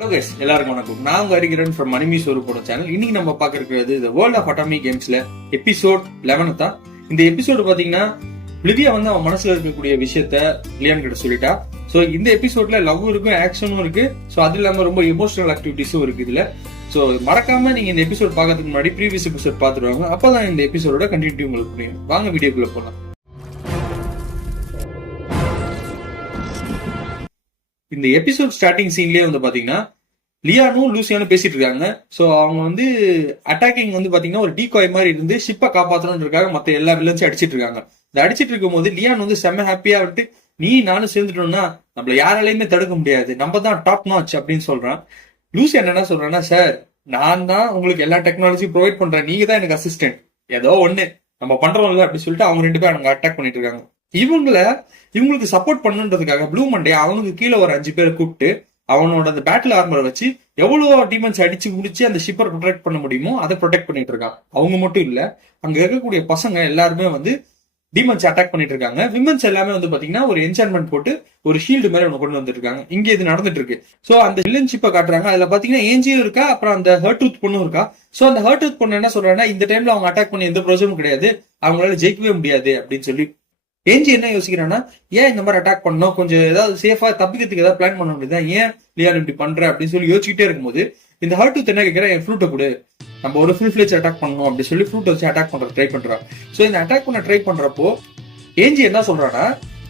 Hello guys, எல்லாருக்கும் வணக்கம். நான் உங்க ஹரிகிரன் ஃப்ரம் மணிமி சொரூப்போட சேனல். இன்னைக்கு நம்ம பார்க்க இருக்கிறது The World of Atomic Gamesல எபிசோட் 11 தான். இந்த எபிசோடு பாத்தீங்கன்னா லிவியா வந்து அவன் மனசுல இருக்கக்கூடிய விஷயத்த லியான் கிட்ட சொல்லிட்டா. சோ இந்த எபிசோட்ல லவ் இருக்கும், ஆக்ஷனும் இருக்கு. சோ அது இல்லாம ரொம்ப எமோஷனல் ஆக்டிவிட்டிஸும் இருக்கு இதுல. சோ மறக்காம நீங்க இந்த எபிசோட் பார்க்கறதுக்கு முன்னாடி ப்ரீவியஸ் எபிசோட் பாத்துருவாங்க. அப்பதான் இந்த எபிசோடோட கண்டினியூட்டி உங்களுக்கு புரியும். வாங்க வீடியோக்குள்ள போலாம். இந்த எபிசோட் ஸ்டார்டிங் சீன்லயே வந்து பாத்தீங்கன்னா லியானும் லூசியானும் பேசிட்டு இருக்காங்க. சோ அவங்க வந்து அட்டாக்கிங் வந்து பாத்தீங்கன்னா ஒரு டீகாய் மாதிரி இருந்து ஷிப்பை காப்பாற்றணும்னு இருக்காங்க. மத்த எல்லா வில்லன்ஸும் அடிச்சிட்டு இருக்காங்க. இந்த அடிச்சிட்டு இருக்கும் போது லியான் வந்து செம்ம ஹாப்பியா விட்டு நீ நானும் சேர்ந்துட்டோம்னா நம்மள யாராலையுமே தடுக்க முடியாது, நம்ம தான் டாப் நாச் அப்படின்னு சொல்றான். லூசியான் என்ன சொல்றான்னா, சார் நான் தான் உங்களுக்கு எல்லா டெக்னாலஜி ப்ரொவைட் பண்றேன், நீங்க தான் எனக்கு அசிஸ்டன்ட், ஏதோ ஒண்ணு நம்ம பண்றோம்ல அப்படின்னு சொல்லிட்டு அவங்க ரெண்டு பேரும் அங்க அட்டாக் பண்ணிட்டு இருக்காங்க. இவங்களுக்கு சப்போர்ட் பண்ணுன்றதுக்காக ப்ளூ மண்டே அவனுக்கு கீழே ஒரு 5 பேரை கூப்பிட்டு அவனோட அந்த பேட்டில் ஆர்மரை வச்சு எவ்வளவு டீமன்ஸ் அடிச்சு முடிச்சு அந்த ஷிப்பரை ப்ரொடெக்ட் பண்ண முடியுமோ அதை ப்ரொடெக்ட் பண்ணிட்டு இருக்கான். அவங்க மட்டும் இல்ல, அங்க இருக்கக்கூடிய பசங்க எல்லாருமே வந்து டீமன்ஸ் அட்டாக் பண்ணிட்டு இருக்காங்க. விமன்ஸ் எல்லாமே வந்து பாத்தீங்கன்னா ஒரு என்சான்மெண்ட் போட்டு ஒரு ஷீல்டு மாதிரி ஒன்று கொண்டு வந்துட்டு இருக்காங்க. இங்க இது நடந்துட்டு இருக்கு. சோ அந்த வில்லன் ஷிப்பை காட்டுறாங்க. அதுல பாத்தீங்கன்னா ஏஞ்சியும் இருக்கா, அப்புறம் அந்த ஹர்ட்ரூத் பொண்ணும் இருக்கா. சோ அந்த ஹர்ட்ரூத் பொண்ணு என்ன சொல்றாங்கன்னா, இந்த டைம்ல அவங்க அட்டாக் பண்ணி எந்த ப்ரோஜனும் கிடையாது, அவங்களால ஜெயிக்கவே முடியாது அப்படின்னு சொல்லி. ஏஞ்சி என்ன யோசிக்கிறான்னா, ஏன் இந்த மாதிரி அட்டாக் பண்ணணும், கொஞ்சம் ஏதாவது சேஃபா தப்பிக்கிறதுக்கு ஏதாவது பிளான் பண்ண முடியுதா, ஏன் லியான் இப்படி பண்ற அப்படின்னு சொல்லி யோசிச்சுட்டே இருக்கும்போது இந்த ஹர்ட்ரூத் என்ன கேட்கிறா, என் ஃப்ரூட்டை கொடு, நம்ம ஒரு ஃபுல் ஃபிளேஜ் அட்டாக் பண்ணணும் அப்படின்னு சொல்லி ஃப்ரூட் வச்சு அட்டாக் பண்ற ட்ரை பண்றான். சோ இந்த அட்டாக் பண்ண ட்ரை பண்றப்போ ஏஞ்சி என்ன சொல்றான்னா,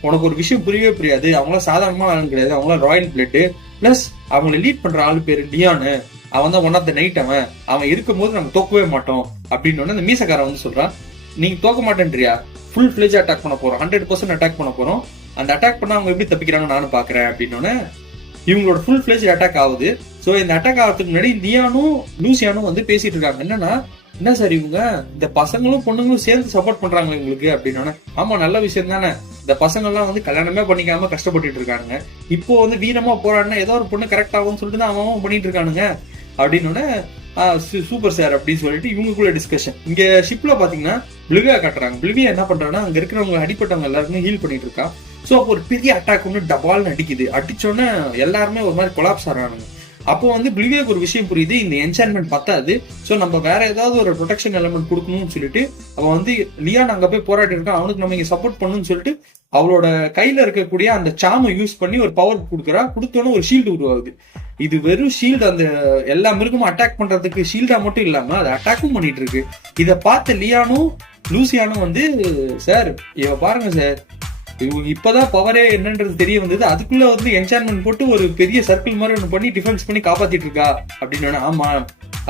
உனக்கு ஒரு விஷயம் புரியவே புரியாது, அவங்களாம் சாதாரணமான ஆளு கிடையாது, அவங்களாம் ராயல் பிளட், பிளஸ் அவங்களை லீட் பண்ற ஆளு பேரு லியானு, அவன் தான் ஒன் ஆஃப் த நைட், அவன் இருக்கும்போது நம்ம தோக்கவே மாட்டோம் அப்படின்னு அந்த மீசக்காரன் வந்து சொல்றான். நீங்க தோக்க மாட்டேன்றியா, ஃபுல் ஃபிளேஜ் அட்டாக் பண்ண போறோம், 100% அட்டாக் பண்ண போறோம், அந்த அட்டாக் பண்ண அவங்க எப்படி தப்பிக்கிறாங்க நானும் பாக்குறேன் அப்படின்னு இவங்களோட ஃபுல் ஃபிளேஜ் அட்டாக் ஆகுது. சோ இந்த அட்டாக் ஆகிறதுக்கு முன்னாடி லியானும் லூசியானும் வந்து பேசிட்டு இருக்காங்க. என்னன்னா, என்ன சார் இவங்க இந்த பசங்களும் பொண்ணுங்களும் சேர்ந்து சப்போர்ட் பண்றாங்க இவங்களுக்கு அப்படின்னு. ஆமா, நல்ல விஷயம் தானே, இந்த பசங்க எல்லாம் வந்து கல்யாணமே பண்ணிக்காம கஷ்டப்பட்டுட்டு இருக்காங்க, இப்போ வந்து வீரமா போறான்னா ஏதோ ஒரு பொண்ணு கரெக்ட் ஆகும்னு சொல்லிட்டு தான் அவன் பண்ணிட்டு இருக்கானுங்க அப்படின்னு. சூப்பர் சார் அப்படின்னு சொல்லிட்டு இவங்களுக்குள்ள டிஸ்கஷன். இங்க ஷிப்ல பாத்தீங்கன்னா பிளிவியா காட்டுறாங்க. பிளிவியா என்ன பண்றாங்கன்னா, அங்க இருக்கிறவங்க அடிப்பட்டவங்க எல்லாருமே ஹீல் பண்ணிட்டு இருக்கா. சோ அப்போ ஒரு பெரிய அட்டாக் ஒன்று டபால்னு அடிக்குது. அடிச்சோன்னே எல்லாருமே ஒரு மாதிரி கொலாப்ஸ் ஆறானுங்க. அப்போ வந்து பிளிவியாக்கு ஒரு விஷயம் புரியுது, இந்த என்சான்மெண்ட் பத்தாது, சோ நம்ம வேற ஏதாவது ஒரு ப்ரொடெக்ஷன் எலிமெண்ட் கொடுக்கணும்னு சொல்லிட்டு அவன் வந்து லியான் அங்க போய் போராட்டி இருக்கான், அவனுக்கு நம்ம இங்க சப்போர்ட் பண்ணணும்னு சொல்லிட்டு அவளோட கையில இருக்கக்கூடிய அந்த சாமை யூஸ் பண்ணி ஒரு பவர் கொடுக்குறா. கொடுத்தோன்னு ஒரு ஷீல்டு உருவாகுது. இது வெறும் ஷீல்டு, அந்த எல்லா மிருகமும் அட்டாக் பண்றதுக்கு ஷீல்டா மட்டும் இல்லாம அதை அட்டாக்கும் பண்ணிட்டு இருக்கு. இதை பார்த்த லியானும் லூசியானும் வந்து, சார் இவ பாருங்க சார், இவங்க இப்பதான் பவரே என்னன்றது தெரிய வந்தது, அதுக்குள்ள வந்து என்சான்மெண்ட் போட்டு ஒரு பெரிய சர்க்கிள் மாதிரி ஒன்று பண்ணி டிஃபென்ஸ் பண்ணி காப்பாத்திட்டு இருக்கா அப்படின்னு. ஆமா,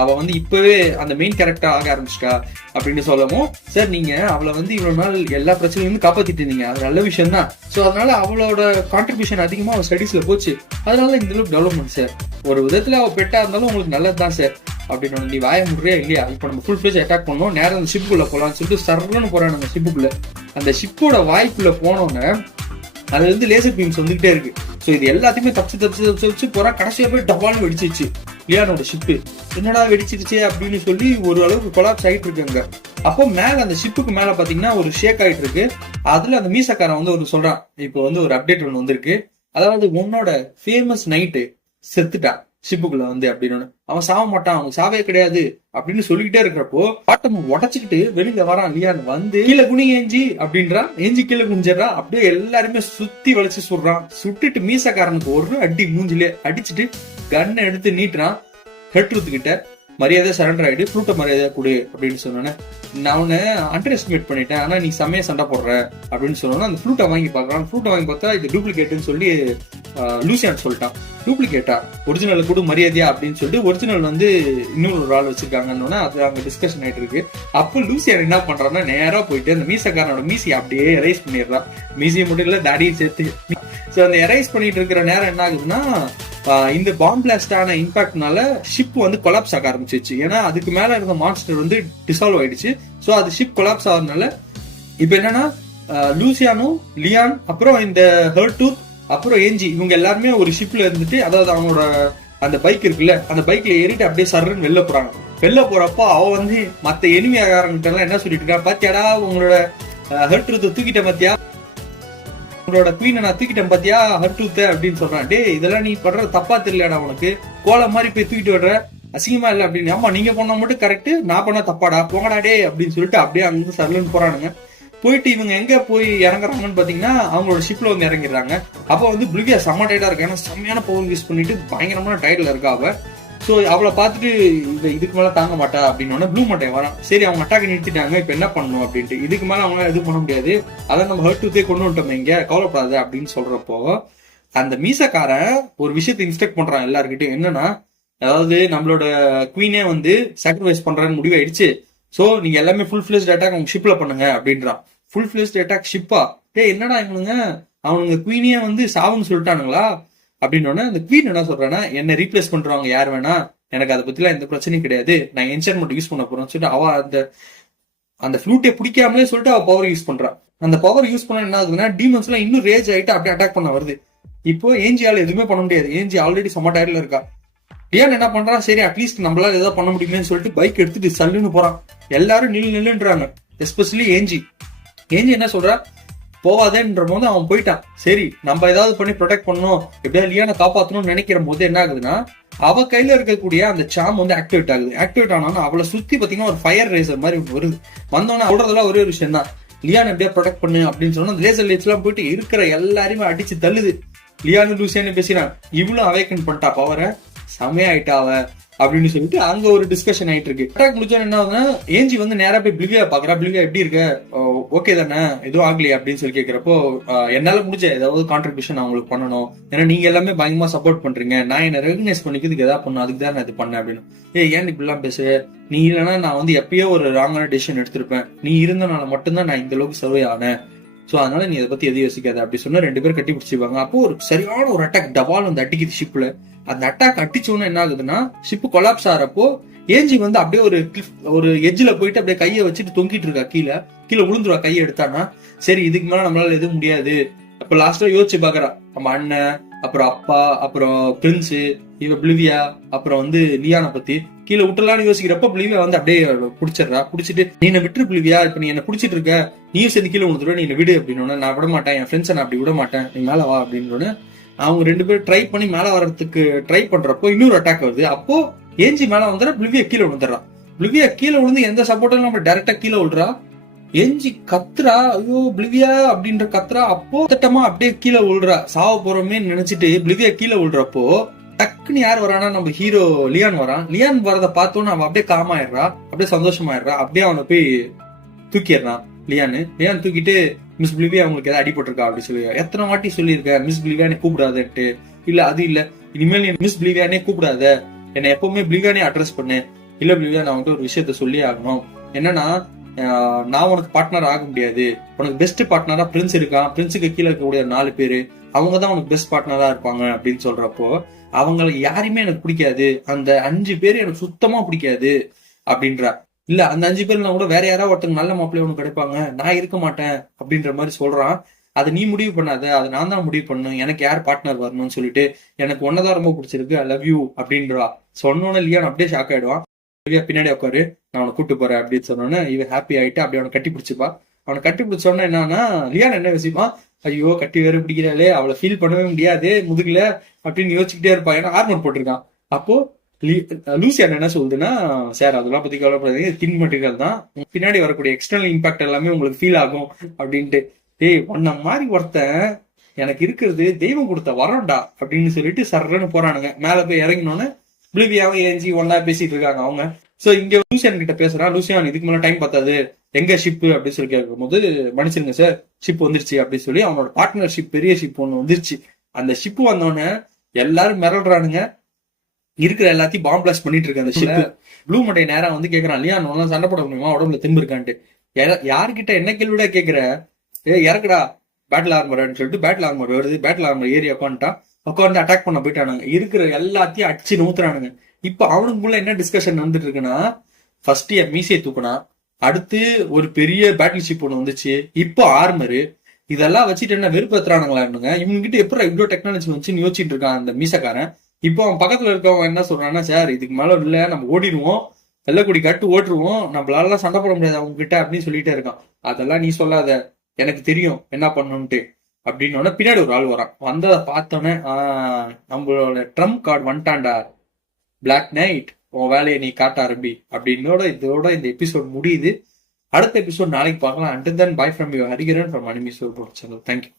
அவ வந்து இப்பவே அந்த மெயின் கேரக்டர் ஆக ஆரம்பிச்சிட்டா அப்படின்னு சொல்லவும், சார் நீங்க அவளை வந்து இவ்வளவு நாள் எல்லா பிரச்சனையும் காப்பாத்திட்டு இருந்தீங்க, அது நல்ல விஷயம் தான். சோ அதனால அவளோட கான்ட்ரிபியூஷன் அதிகமா அவ ஸ்டடீஸ்ல போச்சு, அதனால இந்த அளவுக்கு டெவலப்மெண்ட் சார். ஒரு விதத்துல அவ பெட்டா இருந்தாலும் உங்களுக்கு நல்லதுதான் சார் அப்படின்னு. நீ வாய முறையா இல்லையா, இப்ப நம்ம ஃபுல் ஃபிளேஜ் அட்டாக் பண்ணோம், நேரம் அந்த ஷிப்புக்குள்ள போலான்னு சொல்லிட்டு சர்ன்னு போறாங்க. அந்த ஷிப்புக்குள்ள, அந்த ஷிப்போட வாய்க்குள்ள போனோன்னு அது வந்து லேசர் பீம்ஸ் வந்துகிட்டே இருக்கு. சோ இது எல்லாத்தையுமே தப்பிச்சு போறா. கடைசியா போய் டபால்னு வெடிச்சிச்சு லியானோட ஷிப்பு. என்னடா வெடிச்சிருச்சு அப்படின்னு சொல்லி ஒரு அளவுக்கு கொலாப்ஸ் ஆகிட்டு இருக்காங்க. அப்போ மேல அந்த ஷிப்புக்கு மேல பாத்தீங்கன்னா ஒரு ஷேக் ஆயிட்டு இருக்கு. அதுல அந்த மீசக்காரன் வந்து ஒரு சொல்றான், இப்போ வந்து ஒரு அப்டேட் ஒன்று வந்திருக்கு, அதாவது உன்னோட ஃபேமஸ் நைட்டு செத்துட்டான் ஷிப்புக்குள்ள வந்து அப்படின்னு. அவன் சாவ மாட்டான், அவனுக்கு சாவே கிடையாது அப்படின்னு சொல்லிக்கிட்டே இருக்கிறப்போ பாட்டம் உடச்சுக்கிட்டு வெளியில வரான் லியான். வந்து கீழே குனி ஏஞ்சி அப்படின்றான். ஏஞ்சி கீழே குஞ்சிடறான். அப்படியே எல்லாருமே சுத்தி வளைச்சு சுடுறான். சுட்டுட்டு மீசக்காரனுக்கு ஒரு அடி மூஞ்சிலே அடிச்சுட்டு கண்ணை எடுத்து நீட்டுறான். ஹர்ட்ரூத் கிட்ட மரியாதை சரண்டர் ஆயிடு, ஃப்ரூட்டை மரியாதை கொடு அப்படின்னு சொன்னோன்னே, நான் உன்னை அண்டர் எஸ்டிமேட் பண்ணிட்டேன், ஆனா நீ செம்மையா சண்டை போடுற அப்படின்னு சொன்னோன்னா அந்த ஃப்ரூட்டை வாங்கி பார்க்கறான். ஃப்ரூட்டை வாங்கி பார்த்தா இது டூப்ளிகேட்னு சொல்லி லூசியான் சொல்லிட்டான். டூப்ளிகேட்டா, ஒரிஜினல் கூட மரியாதையா அப்படின்னு சொல்லிட்டு ஒரிஜினல் வந்து இன்னொரு ஒரு ஆள் வச்சிருக்காங்கன்னு அது அங்க டிஸ்கஷன் ஆயிட்டு இருக்கு. அப்போ லூசியான் என்ன பண்றான்னா, நேரா போயிட்டு அந்த மீசக்காரனோட மீசியை அப்படியே எரைஸ் பண்ணிடுறான். மீசியை மட்டும் இல்ல தாடியை சேர்த்து. சோ அந்த எரைஸ் பண்ணிட்டு இருக்கிற நேரம் என்ன ஆகுதுன்னா, இந்த பாம் பிளாஸ்ட் ஆன இம்பாக்ட்னால ஷிப் வந்து கொலாப்ஸ் ஆக ஆரம்பிச்சிச்சு. ஏன்னா அதுக்கு மேல இருந்த மான்ஸ்டர் வந்து டிசால்வ் ஆயிடுச்சு. சோ அது ஷிப் கொலாப்ஸ் ஆகிறதுனால இப்ப என்னன்னா, லூசியானும் லியான் அப்புறம் இந்த ஹர்ட்ரூத் அப்புறம் ஏஞ்சி இவங்க எல்லாருமே ஒரு ஷிப்ல இருந்துட்டு, அதாவது அவனோட அந்த பைக் இருக்குல்ல, அந்த பைக்ல ஏறிட்டு அப்படியே சர்ன்னு வெளில போறாங்க. வெளில போறப்போ அவ வந்து மத்த எனிமி ஆகாரங்கிட்ட எல்லாம் என்ன சொல்லிட்டு இருக்கா, பாத்தியாடா உங்களோட ஹர்ட்ரூத்தை தூக்கிட்ட பாத்தியா, உங்களோட குவீனை நான் தூக்கிட்டேன் பாத்தியா ஹர்டூத்த அப்படின்னு சொல்றான். டே இதெல்லாம் நீ பண்ற தப்பா தெரியலடா, உனக்கு கோலை மாதிரி போய் தூக்கிட்டு வர்ற, அசிங்கமா இல்ல அப்படின்னு. ஆமா நீங்க பண்ண மட்டும் கரெக்ட், நான் பண்ண தப்பாடா, போங்கடா டே அப்படின்னு சொல்லிட்டு அப்படியே அங்க சரலன்னு போறானுங்க. போயிட்டு இவங்க எங்க போய் இறங்குறாங்கன்னு பாத்தீங்கன்னா அவங்களோட ஷிப்ல வந்து இறங்கிடுறாங்க. அப்ப வந்து புலிவியா செம்ம டயர்டா இருக்கு, ஏன்னா செம்மையான பவர் யூஸ் பண்ணிட்டு பயங்கரமான டயர்ட்ல இருக்கா அவ. சோ அவளை பார்த்துட்டு இதுக்கு மேல தாங்க மாட்டா அப்படின்னு ப்ளூ மண்டே வரான். சரி அவங்க அட்டாக் நிறுத்திட்டாங்க, இப்ப என்ன பண்ணணும் அப்படின்ட்டு. இதுக்கு மேல அவங்களால எதுவும் பண்ண முடியாது, அதான் நம்ம ஹர்டூத்தே கொண்டு வந்துட்டோம் இங்க, கவலைப்படாது அப்படின்னு சொல்றப்போ அந்த மீசக்காரன் ஒரு விஷயத்தை இன்ஸ்ட்ரக்ட் பண்றான் எல்லாருக்கிட்டையும். என்னன்னா, அதாவது நம்மளோட குவீனே வந்து சாக்ரிஃபைஸ் பண்றான்னு முடிவாயிடுச்சு, சோ நீங்க எல்லாமே ஃபுல் ஃபிளெஜ்ட் அட்டாக் உங்க ஷிப்ல பண்ணுங்க அப்படின்றான். ஃபுல் ஃபிளெஜ்ட் அட்டாக் ஷிப்பா? டே என்னடா இவனுங்க அவனுங்க குவீனியே வந்து சாவுன்னு சொல்லிட்டானுங்களா அப்படின்னு. அந்த குவீன் என்ன சொல்றான்னா, என்ன ரீப்ளேஸ் பண்றவங்க யார் வேணா, எனக்கு அதை பத்திலாம் எந்த பிரச்சனையும் கிடையாது, நான் என்சான்மெண்ட் யூஸ் பண்ண போறேன்னு சொல்லிட்டு அவ அந்த ஃப்ளூட்டை பிடிக்காமலே சொல்லிட்டு அவ பவர் யூஸ் பண்றான். அந்த பவர் யூஸ் பண்ண என்ன ஆகுதுன்னா டீமன்ஸ் எல்லாம் இன்னும் ரேஜ் ஆயிட்டு அப்படியே அட்டாக் பண்ண வருது. இப்போ ஏஞ்சியால எதுவுமே பண்ண முடியாது, ஏஞ்சி ஆல்ரெடி செம்ம டயர்ல இருக்கா. லியான் என்ன பண்றான், சரி அட்லீஸ்ட் நம்மளால ஏதாவது பண்ண முடியுமேன்னு சொல்லிட்டு பைக் எடுத்துட்டு சல்லுன்னு போறான். எல்லாரும் நில்லுன்றாங்க, எஸ்பெஷலி ஏஞ்சி. என்ன சொல்றா, போவாதேன்ற போது அவன் போயிட்டான். சரி நம்ம ஏதாவது பண்ணி ப்ரொடெக்ட் பண்ணணும், எப்படியாவது லியானை காப்பாற்றணும்னு நினைக்கிற போது என்ன ஆகுதுன்னா, அவ கையில இருக்கக்கூடிய அந்த சாம் வந்து ஆக்டிவேட் ஆகுது. ஆக்டிவேட் ஆனோன்னா அவளை சுத்தி பாத்தீங்கன்னா ஒரு ஃபயர் ரேசர் மாதிரி வருது. வந்தோன்னா சொல்றதெல்லாம் ஒரே ஒரு விஷயம் தான், லியான் எப்படியா ப்ரொடெக்ட் பண்ணு அப்படின்னு சொன்னா அந்த லேசர் லைட்ஸ் எல்லாம் போயிட்டு இருக்கிற எல்லாருமே அடிச்சு தள்ளுது. லியானு லூசியானு பேசினான், இவளும் அவேக்கன் பண்ணிட்டா பவரை, செமையாயிட்டா அவ அப்படின்னு சொல்லிட்டு அங்க ஒரு டிஸ்கஷன் ஆயிட்டு இருக்கு. அட்டாக் முடிச்சா என்ன ஆகுதுன்னா, ஏஞ்சி வந்து நேரா போய் பிளிவியா பாக்குறா. பிளிவியா எப்படி இருக்க, ஓகே தானே, எதுவும் ஆகலையா அப்படின்னு சொல்லி கேட்கிறப்போ, என்னால முடிஞ்ச ஏதாவது கான்ட்ரிபியூஷன் அவங்களுக்கு பண்ணணும், ஏன்னா நீங்க எல்லாமே பயங்கரமா சப்போர்ட் பண்றீங்க, நான் என்ன ரெகனைஸ் பண்ணிக்கிறதுக்கு ஏதாவது பண்ணும், அதுக்கு தான் நான் இது பண்ணேன் அப்படின்னு. ஏன் இப்படிலாம் பேசு, நீ இல்லைன்னா நான் வந்து எப்பயோ ஒரு ராங்கான டெசிஷன் எடுத்திருப்பேன், நீ இருந்தனால மட்டும்தான் நான் இந்த அளவுக்கு சர்வே ஆனேன், சோ அதனால நீ அதை பத்தி எதுவும் யோசிக்காத அப்படி சொன்னா ரெண்டு பேரும் கட்டி பிடிச்சிருவாங்க. அப்போ ஒரு சரியான ஒரு அட்டாக் டபால் வந்து அடிக்குது ஷிப்ல. அந்த அட்டாக் அடிச்சோன்னு என்ன ஆகுதுன்னா, ஷிப் கொலாப்ஸ் ஆறப்போ ஏஞ்சி வந்து அப்படியே ஒரு எட்ஜ்ல போயிட்டு அப்படியே கையை வச்சுட்டு தொங்கிட்டு இருக்கா, கீழே விழுந்துருவா கையை எடுத்தானா. சரி இதுக்கு மேல நம்மளால எதுவும் முடியாது. அப்ப லாஸ்டா யோசிச்சு பாக்குறா, நம்ம அண்ணன், அப்புறம் அப்பா, அப்புறம் பிரின்ஸ், இவ பிளிவியா, அப்புறம் வந்து லியானை பத்தி கீழே விட்டுலான்னு யோசிக்கிறப்ப பிளிவியா வந்து அப்படியே புடிச்சிடறா. புடிச்சிட்டு, நீ என்ன விட்டுரு பிளிவியா, இப்ப நீ என்ன புடிச்சிட்டு இருக்க, நீயும் சேர்ந்து கீழே விழுந்துருவ, நீ என்ன விடு அப்படின்னு. நான் விட மாட்டேன், என் ஃப்ரெண்ட்ஸை நான் அப்படி விட மாட்டேன், நீ மேல வா அப்படின்னு. அவங்க ரெண்டு பேரும் ட்ரை பண்ணி மேல வர்றதுக்கு ட்ரை பண்றப்போ இன்னொரு அட்டாக் வருது. அப்போ ஏஞ்சி மேல வந்துடுறா, பிளிவியா கீழே விழுந்துடுறான். பிளிவியா கீழே விழுந்து எந்த சப்போர்ட்டும் நம்ம டைரக்டா கீழே விழுறா. ஏஞ்சி கத்துறா, ஐயோ பிளிவியா அப்படின்ற கத்துறா. அப்போ திட்டமா அப்படியே கீழே விழுறா, சாவ போறோமே நினைச்சிட்டு பிளிவியா கீழே விழுறப்போ டக்குன்னு யார் வரானா, நம்ம ஹீரோ லியான் வரான். லியான் வரதை பார்த்தோன்னு அவன் அப்படியே காமாயிடுறா, அப்படியே சந்தோஷமாயிடுறா. அப்படியே அவனை போய் தூக்கிடுறான் லியான் தூக்கிட்டு, மிஸ் பிளிவியா அவங்களுக்கு ஏதாவது அடிபட்டிருக்கா அப்படி சொல்லி, எத்தனை வாட்டி சொல்லியிருக்க மிஸ் பிளிவியானே கூப்பிடாதேன்ட்டு. இல்ல அது இல்ல, இனிமேல் நீ மிஸ் பிளிவியானே கூப்பிடாத, என்னை எப்பவுமே பிளிவியானே அட்ரஸ் பண்ணு. இல்ல பிளிவியா நான் வந்துட்டு ஒரு விஷயத்த சொல்லி ஆகணும், என்னன்னா நான் உனக்கு பார்ட்னர் ஆக முடியாது, உனக்கு பெஸ்ட் பார்ட்னரா பிரின்ஸ் இருக்கான், பிரின்ஸுக்கு கீழே இருக்கக்கூடிய 4 பேரு அவங்கதான் உனக்கு பெஸ்ட் பார்ட்னரா இருப்பாங்க அப்படின்னு சொல்றப்போ, அவங்களுக்கு யாருமே எனக்கு பிடிக்காது, அந்த 5 பேரு எனக்கு சுத்தமா பிடிக்காது அப்படின்றா. இல்ல அந்த 5 பேர்ல கூட வேற யாராவது ஒருத்தங்க நல்ல மாப்பிள்ளை ஒண்ணு கிடைப்பாங்க, நான் இருக்க மாட்டேன் அப்படின்ற மாதிரி சொல்றான். அதை நீ முடிவு பண்ணாத, அதை நான் தான் முடிவு பண்ணு, எனக்கு யார் பார்ட்னர் வரணும்னு சொல்லிட்டு, எனக்கு ஒன்னதான் ரொம்ப பிடிச்சிருக்கு, ஐ லவ் யூ அப்படின்றா. சொன்னோன்னு லியான் அப்படியே ஷாக் ஆயிடுவான். பின்னாடி உட்காரு, நான் அவனை கூட்டு போறேன் அப்படின்னு சொன்னோன்னு இவன் ஹாப்பி ஆயிட்டு அப்படியே அவனை கட்டி பிடிச்சிப்பா. அவனை கட்டி பிடிச்சோன்னா என்னன்னா, லியான் என்ன யோசிப்பான், ஐயோ கட்டி வேற பிடிக்கிறாளே, அவளை ஃபீல் பண்ணவே முடியாது முதுகுல அப்படின்னு யோசிச்சுக்கிட்டே இருப்பான், ஏன்னா ஆர்மர் போட்டிருக்கான். அப்போ லூசியான் என்ன சொல்லுதுன்னா, சார் அதெல்லாம் பத்தி கவலைப்படாதீங்க, தின் மெட்டீரியல் தான், பின்னாடி வரக்கூடிய எக்ஸ்டர்னல் இம்பாக்ட் எல்லாமே உங்களுக்கு ஃபீல் ஆகும் அப்படின்ட்டு. ஏய் உன்ன மாதிரி ஒருத்தன் எனக்கு இருக்கிறது தெய்வம் கொடுத்த வரோண்டா அப்படின்னு சொல்லிட்டு சர்றன்னு போறானுங்க. மேல போய் இறங்கினோன்னு பிளிவியாவும் ஏஞ்சி ஒன்னா பேசிட்டு இருக்காங்க அவங்க. சோ இங்க லூசியான் கிட்ட பேசுறான். லூசியான் இதுக்கு மேல டைம் பார்த்தாது, எங்க ஷிப் அப்படின்னு சொல்லி கேட்கும் போது, மன்னிச்சிருங்க சார் ஷிப் வந்துருச்சு அப்படின்னு சொல்லி அவனோட பார்ட்னர்ஷிப் பெரிய ஷிப் ஒண்ணு வந்துருச்சு. அந்த ஷிப் வந்தோடனே எல்லாரும் மிரள்றானுங்க, இருக்கிற எல்லாத்தையும் பாம்பு பிளாஸ்ட் பண்ணிட்டு இருக்கு அந்த ஷிப். ப்ளூ மண்டை நேரம் வந்து கேக்குறான், இல்லையா நல்லா சண்டை போட முடியுமா, உடம்புல தெம்பு இருக்கான்ட்டு. யாருக்கிட்ட என்ன கேள்விடா கேக்குற, இறக்குடா பேட்டில் ஆர்மர்னு சொல்லிட்டு பேட்டில் ஆர்மர் வருது. பேட்டில் ஆர்மர் ஏறி உட்காந்து அட்டாக் பண்ண போயிட்டானுங்க. இருக்கிற எல்லாத்தையும் அடிச்சு நூத்துறானுங்க. இப்ப அவனுக்குள்ள என்ன டிஸ்கஷன் வந்துட்டு இருக்குன்னா, ஃபர்ஸ்ட் என் மீசையை தூக்குனா, அடுத்து ஒரு பெரிய பேட்டில் ஷிப் ஒண்ணு வந்துச்சு, இப்போ ஆர்மரு, இதெல்லாம் வச்சுட்டு என்ன வெறுப்பேத்துறானுங்களா இவங்க கிட்ட எப்படி இவ்வளவு டெக்னாலஜி வச்சுன்னு யோசிச்சுட்டு இருக்கான் அந்த மீசக்காரன். இப்போ அவன் பக்கத்துல இருக்கவன் என்ன சொல்றான்னா, சார் இதுக்கு மேல இல்ல, நம்ம ஓடிடுவோம், வெள்ளக்குடி கட்டு ஓட்டுருவோம், நம்மளால சண்டை போட முடியாது அவங்க கிட்ட அப்படின்னு சொல்லிட்டே இருக்கான். அதெல்லாம் நீ சொல்லாத, எனக்கு தெரியும் என்ன பண்ணணும்ட்டு அப்படின்னு பின்னாடி ஒரு ஆள் வரான். வந்ததை பார்த்தோன்னே நம்மளோட ட்ரம்ப் கார்டு வந்துட்டான்டா, பிளாக் நைட், உன் வேலையை நீ காட்ட ஆரம்பி இதோட இந்த எபிசோட் முடியுது. அடுத்த எபிசோட் நாளைக்கு பார்க்கலாம். Until then bye from you Harikaran from Anime Soul channel. Thank you.